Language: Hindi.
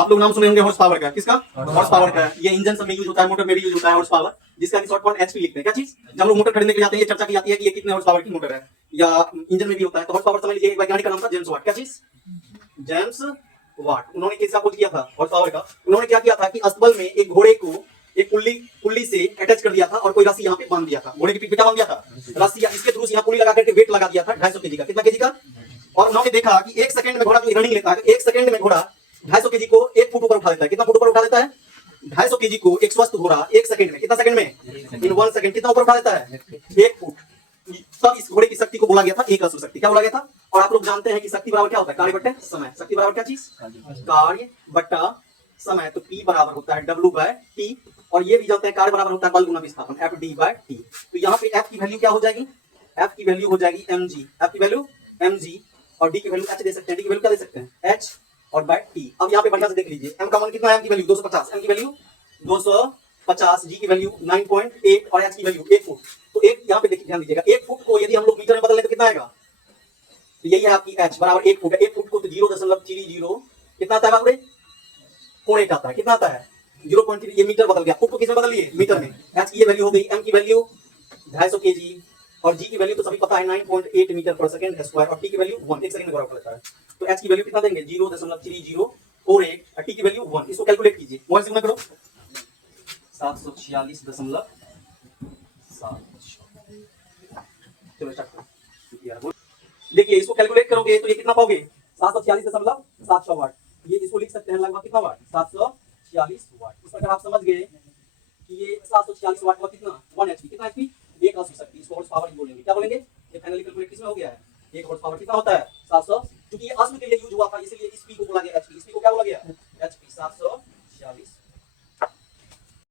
आप लोग नाम सुने होंगे हॉर्स पावर का, किसका? हॉर्स पावर का। ये इंजन सब में यूज होता है, मोटर में भी यूज होता है हॉर्स पावर, जिसका शॉर्ट फॉर्म एचपी लिखते हैं। क्या चीज? जब लोग मोटर खरीदने के लिए जाते हैं, ये चर्चा की जाती है कि ये कितने हॉर्स पावर की मोटर है, या इंजन में भी होता है। तो हॉर्स पावर समझ लीजिए, एक वैज्ञानिक का नाम था जेम्स वाट। क्या चीज? James Watt. उन्होंने किसका खोज किया था? हॉर्स पावर का। उन्होंने क्या किया था कि अस्तबल में एक घोड़े को एक पुल्ली से अटैच कर दिया था और कोई रस्सी यहाँ पे बांध दिया था। घोड़े की पीठ पे क्या बांध दिया था? रस्सी। इसके थ्रू यहाँ पुल्ली लगा करके वेट लगा दिया था 250 केजी का। कितना केजी का? और उन्होंने देखा कि एक सेकंड में घोड़ा जो रनिंग लेता है, एक सेकंड में घोड़ा 250 केजी को 1 फुट ऊपर उठा देता है। कितना फुट ऊपर उठा देता है? 250 केजी को एक स्वस्थ घोड़ा 1 सेकंड में, कितना सेकंड में? इन 1 सेकंड कितना ऊपर उठा देता है? 1 फुट। तब इस घोड़े की शक्ति को बोला गया था एक अश्व शक्ति। क्या बोला गया था? और आप लोग जानते हैं कि शक्ति बराबर क्या होता है? कार्य बट्टे समय। शक्ति बराबर क्या चीज? कार्य बट्टा समय। तो P बराबर होता है W/T। और ये भी जानते हैं कार्य बराबर होता है बल गुना विस्थापन, FD/T। तो यहाँ पे F की वैल्यू क्या हो जाएगी? F की वैल्यू हो जाएगी mg। F की वैल्यू mg और D की वैल्यू h दे सकते हैं। D की वैल्यू क्या दे सकते हैं? h और बाय t। अब यहाँ पे बढ़िया से देख लीजिए, m का मान कितना है? m की वैल्यू 250, m की वैल्यू 250, g की वैल्यू 9.8 और h की वैल्यू 1 फुट। तो एक यहाँ पे देखिए, ध्यान दीजिएगा, 1 फुट को यदि हम लोग मीटर में बदल लें तो कितना आएगा? तो यही है आपकी h बराबर 1 फुट है। 1 फुट को तो 0.30 कितना आता है बाबू? 0.8 आता है। कितना आता है? 0.3। ये मीटर बदल गया, फुट को किसमें बदल लिए? मीटर में। h की ये वैल्यू हो गई, m की वैल्यू 250 केजी और g की वैल्यू तो सभी पता है 9.8 मीटर पर सेकंड स्क्वायर और t की वैल्यू 1। एक सेकंड में घोड़ा लेता है। तो h की वैल्यू कितना देंगे? 0.3048 और t की वैल्यू 1। इसको कैलकुलेट कीजिए, मोबाइल से गुना करो। 746.7। चलो स्टार्ट करो। देखिए इसको कैलकुलेट करोगे तो ये कितना पाओगे? 746.7 वाट। ये इसको लिख सकते हैं लगभग कितना वाट? 746 वाट। इस प्रकार आप समझ गए कि ये 746 वाट का कितना? 1 एचपी। कितना एचपी? एक अश्व शक्ति। इसको हॉर्स पावर बोलेंगे। क्या बोलेंगे? ये फाइनली कैलकुलेट किसमें हो गया है? एक हॉर्स पावर कितना होता है? 700। क्योंकि ये अश्व के लिए यूज हुआ था इसलिए इस पी को बोला गया एचपी। इस पी को क्या बोला गया? एचपी 746